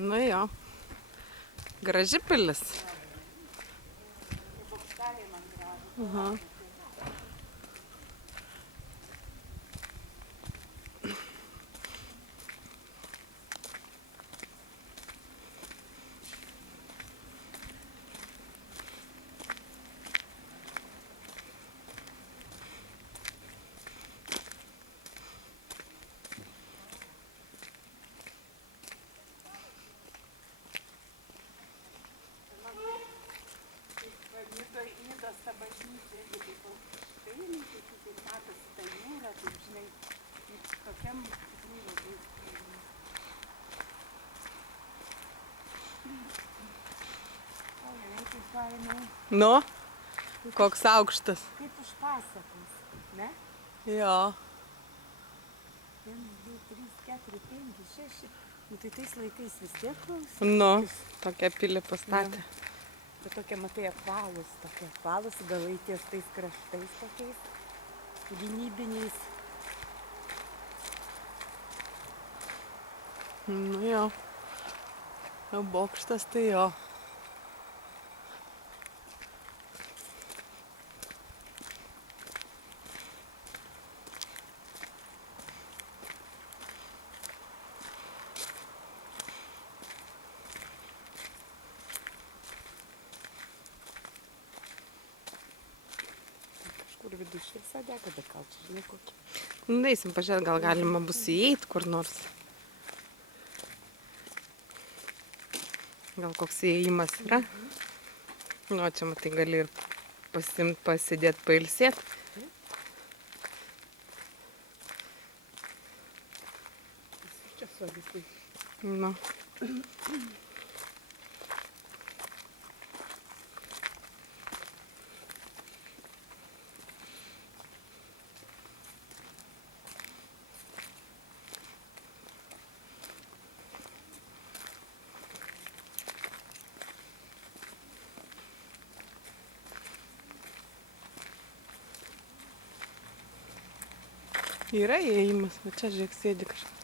Nu jo. Graži pilis. Aha. Nidos ta bažnyčia irgi taip pailgai, taip matosi ta jūra, taip žinai, tokiam tikrųjų labai. O, jau taip fainai. Nu, koks aukštas. Kaip iš pasakos, ne? Jo. 1, 2, 3, 4, 5, 6. Nu tai tais laikais vis tiek klausai. Nu, tokią pilį pastatė. Bet tokie, matai, apvalūs, galai ties tais kraštais tokiais gynybiniais. Nu jo. Jau bokštas tai jo. Kažkur vidų šviesa dega, bet gal čia žinai kokį. Nu, eisim pažiūrėt, gal galima bus įeit kur nors. Gal koks įėjimas yra. Nu, čia matai gali ir pasiimt, pasidėt, pailsėt. Čia suoliukai. Nu. Yra įėjimas, va čia žiūrėk sėdi kažkas.